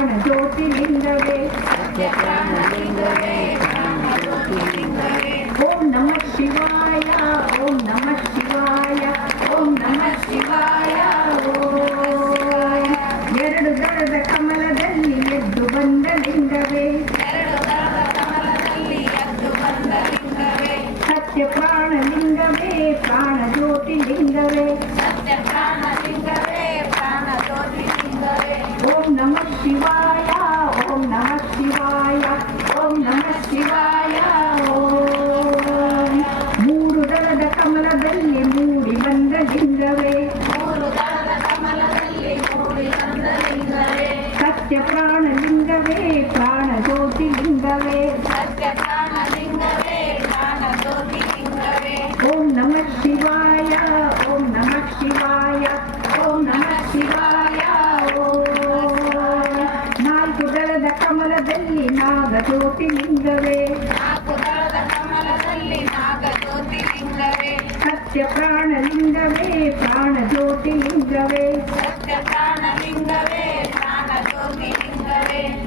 ಪ್ರಾಣ ಜ್ಯೋತಿಲಿಂಗವೇ ಸತ್ಯ ಪ್ರಾಣಲಿಂಗವೇ ಪ್ರಾಣ ಜ್ಯೋತಿಲಿಂಗವೇ ಓಂ ನಮಃ ಶಿವಾಯ ಓಂ ನಮಃ ಶಿವಾಯ ಓಂ ನಮಃ ಶಿವಾಯ ಓಂ ಎರಡು ದಳದ ಕಮಲದಲ್ಲಿ ಎದ್ದು ಬಂದ ಲಿಂಗವೇ ಎರಡು ದಳದ ಕಮಲದಲ್ಲಿ ಎದ್ದು ಬಂದ ಲಿಂಗವೇ ಸತ್ಯ ಪ್ರಾಣ ಲಿಂಗವೇ ಪ್ರಾಣ ಜ್ಯೋತಿ ಲಿಂಗವೇ ಸತ್ಯ ಪ್ರಾಣಲಿಂಗವೇ ಪ್ರಾಣ ಜ್ಯೋತಿಲಿಂಗವೇ ಓಂ ನಮಃ ಶಿವಾಯ ಓಂ ನಮಃ ಶಿವಾಯ ಓಂ ನಮಃ ಶಿವಾಯ ಓಂ ಮೂರು ದಳದ ಕಮಲದಲ್ಲಿ ಮೂಡಿ ಬಂದ ಲಿಂಗವೇ ಮೂರು ದಳದ ಕಮಲದಲ್ಲಿ ಮೂಡಿ ಬಂದ ಲಿಂಗವೇ ಸತ್ಯ ಪ್ರಾಣಲಿಂಗವೇ ಪ್ರಾಣ ಜ್ಯೋತಿಲಿಂಗವೇ ಸತ್ಯ ಪ್ರಾಣಲಿಂಗವೇ ಪ್ರಾಣ ಜ್ಯೋತಿಲಿಂಗವೇ ಓಂ ನಮಃ ಶಿವಾಯ, ಓಂ ನಮಃ ಶಿವಾಯ, ಓಂ ನಮಃ ಶಿವಾಯ ನಾಲ್ಕು ದಳದ ಕಮಲದಲ್ಲಿ ನಾಗ ಜ್ಯೋತಿ ಲಿಂಗವೇ ನಾಲ್ಕು ದಳದ ಕಮಲದಲ್ಲಿ ನಾಗ ಜ್ಯೋತಿಲಿಂಗವೇ ಸತ್ಯ ಪ್ರಾಣ ಲಿಂಗವೇ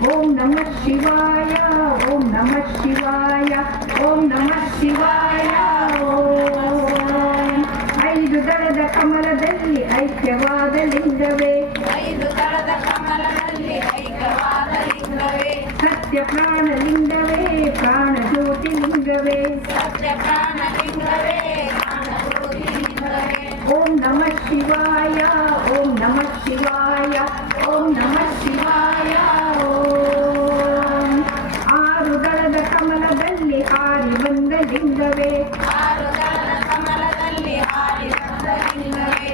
ಓಂ ನಮಃ ಶಿವಾಯ ಓಂ ನಮಃ ಶಿವಾಯ ಓಂ ನಮಃ ಶಿವಾಯ ಓಂ ಐದು ದಳದ ಕಮಲದಲ್ಲಿ ಐಕ್ಯವಾದ ಲಿಂಗವೇ. ಐದು ದಳದ ಕಮಲದಲ್ಲಿ ಐಕ್ಯವಾದ ಲಿಂಗವೇ. ಸತ್ಯ ಪ್ರಾಣ ಲಿಂಗವೇ ಪ್ರಾಣ ಜ್ಯೋತಿ ಲಿಂಗವೇ. ಸತ್ಯ ಪ್ರಾಣ ಜ್ಯೋತಿಲಿಂಗವೇ ಓಂ ನಮಃ ಶಿವಾಯ ಓಂ ನಮಃ ಶಿವಾಯ ಓಂ ನಮಃ ಶಿವಾಯ ಓಂ ಆರು ದಳದ ಕಮಲದಲ್ಲಿ ಹಾರಿ ಬಂದ ಲಿಂಗವೇ ಆರು ದಳದ ಕಮಲದಲ್ಲಿ ಹಾರಿ ಬಂದ ಲಿಂಗವೇ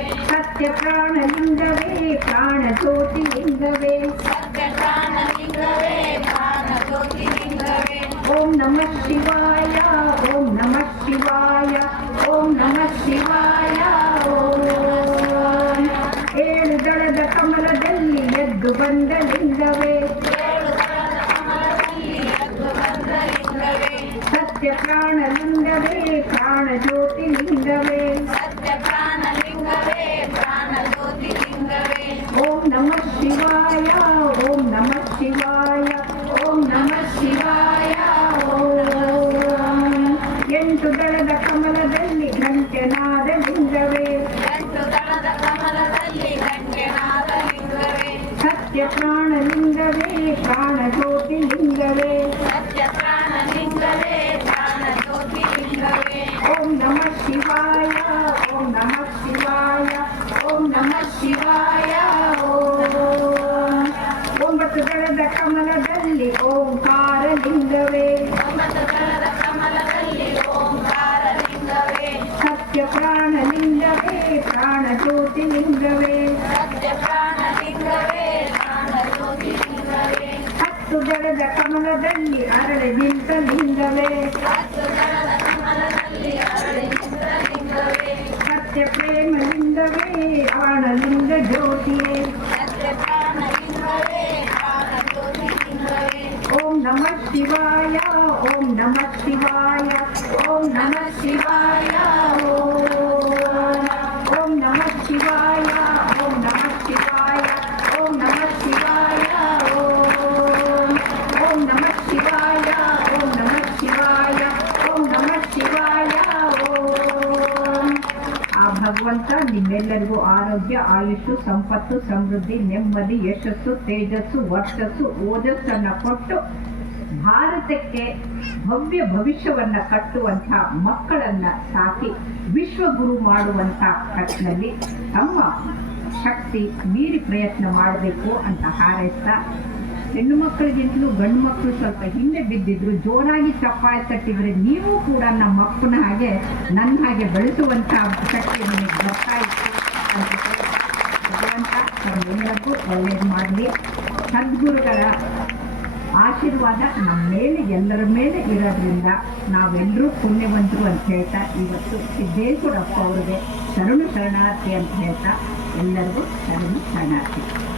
ಸತ್ಯ ಪ್ರಾಣ ಲಿಂಗವೇ ಪ್ರಾಣ ಜ್ಯೋತಿ ಲಿಂಗವೇ ಸತ್ಯ ಪ್ರಾಣಲಿಂಗವೇ ಪ್ರಾಣ ಜ್ಯೋತಿಲಿಂಗವೇ ಓಂ ನಮಃ ಶಿವಾಯ, ಓಂ ನಮಃ ಶಿವಾಯ, ಓಂ ನಮಃ ಶಿವಾಯ. ಓಂ ಏಳು ದಳದ ಕಮಲದಲ್ಲಿ ಎದ್ದು ಬಂದ ಲಿಂಗವೇ. ಸತ್ಯ ಪ್ರಾಣ ಲಿಂಗವೇ ಪ್ರಾಣ ಜ್ಯೋತಿ ಲಿಂಗವೇ ಸತ್ಯ ಪ್ರಾಣಲಿಂಗವೇ ಪ್ರಾಣ ಜ್ಯೋತಿಲಿಂಗವೇ ಓಂ ನಮಃ ಶಿವಾಯ ಓಂ ನಮಃ ಶಿವಾಯ ಓಂ ನಮಃ ಶಿವಾಯ ಓಂ ಎಂಟು ದಳದ ಕಮಲದಲ್ಲಿ ಘಂಟೆನಾದ ಲಿಂಗವೇ ಎಂಟು ದಳದ ಕಮಲದಲ್ಲಿ ಗಂಟೆನಾದ ಲಿಂಗವೇ ಸತ್ಯ ಪ್ರಾಣ ಲಿಂಗವೇ ಪ್ರಾಣ ಸತ್ಯ ಪ್ರಾಣ ಲಿಂಗವೇ ಪ್ರಾಣ ಜ್ಯೋತಿ ಲಿಂಗವೇ ಸತ್ಯ ಪ್ರಾಣಲಿಂಗವೇ ಪ್ರಾಣ ಜ್ಯೋತಿಲಿಂಗವೇ ಹತ್ತು ದಳದ ಕಮಲದಲ್ಲಿ ಅರಳೆ ನಿಂತ ಲಿಂಗವೇ ಹತ್ತು ದಳದ ಕಮಲದಲ್ಲಿ ಅರಳಿ ನಿಂತ ಲಿಂಗವೇ ಸತ್ಯ ಪ್ರೇಮ ಲಿಂಗವೇ ಪ್ರಾಣಲಿಂಗ ಜ್ಯೋತಿಯೇ ಸತ್ಯ ಪ್ರಾಣಲಿಂಗವೇ ಪ್ರಾಣ ಜ್ಯೋತಿಲಿಂಗವೇ ಓಂ ನಮಃ ಶಿವಾಯ ಓಂ ನಮಃ ಶಿವಾಯ ಓಂ ನಮಃ ಶಿವಾಯ ಓಂ ಓಂ ನಮಃ ಶಿವಾಯ ಓಂ ನಮಃ ಶಿವಾಯ ಓಂ ನಮಃ ಶಿವಾಯ ಓಂ ಓಂ ನಮಃ ಶಿವಾಯ ಓಂ ನಮಃ ಶಿವಾಯ ಓಂ ನಮಃ ಶಿವಾಯ ಓಂ ಆ ಭಗವಂತ ನಿಮ್ಮೆಲ್ಲರಿಗೂ ಆರೋಗ್ಯ ಆಯುಷು ಸಂಪತ್ತು ಸಮೃದ್ಧಿ ನೆಮ್ಮದಿ ಯಶಸ್ಸು ತೇಜಸ್ಸು ವರ್ಷಸ್ಸು ಓಜಸ್ಸನ್ನ ಕೊಟ್ಟು ಭಾರತಕ್ಕೆ ಭವ್ಯ ಭವಿಷ್ಯವನ್ನ ಕಟ್ಟುವಂಥ ಮಕ್ಕಳನ್ನ ಸಾಕಿ ವಿಶ್ವಗುರು ಮಾಡುವಂಥ ಕಟ್ಟಿನಲ್ಲಿ ತಮ್ಮ ಶಕ್ತಿ ಮೀರಿ ಪ್ರಯತ್ನ ಮಾಡಬೇಕು ಅಂತ ಹಾರೈಸ್ತಾ, ಹೆಣ್ಣು ಮಕ್ಕಳಿಗಿಂತಲೂ ಗಂಡು ಮಕ್ಕಳು ಸ್ವಲ್ಪ ಹಿಂದೆ ಬಿದ್ದಿದ್ರು, ಜೋರಾಗಿ ಚಪ್ಪಾಳೆ ತಟ್ಟಿದ್ರೆ ನೀವು ಕೂಡ ನಮ್ಮ ಅಪ್ಪನ ಹಾಗೆ ನನ್ನ ಹಾಗೆ ಬೆಳೆಸುವಂಥ ಶಕ್ತಿ ನಿಮಗೆ ಇತ್ತು ಅಂತ ಭಗವಂತ ಒಳ್ಳೇದು ಮಾಡಲಿ. ಸದ್ಗುರುಗಳ ಆಶೀರ್ವಾದ ನಮ್ಮ ಮೇಲೆ, ಎಲ್ಲರ ಮೇಲೆ ಇರೋದ್ರಿಂದ ನಾವೆಲ್ಲರೂ ಪುಣ್ಯವಂತರು ಅಂತ ಹೇಳ್ತಾ ಇವತ್ತು ಸಿದ್ದೇಶ್ವರಪ್ಪ ಅವ್ರಿಗೆ ಶರಣು ಶರಣಾರ್ಥಿ ಅಂತ ಹೇಳ್ತಾ ಎಲ್ಲರಿಗೂ ಶರಣು ಶರಣಾರ್ಥಿ.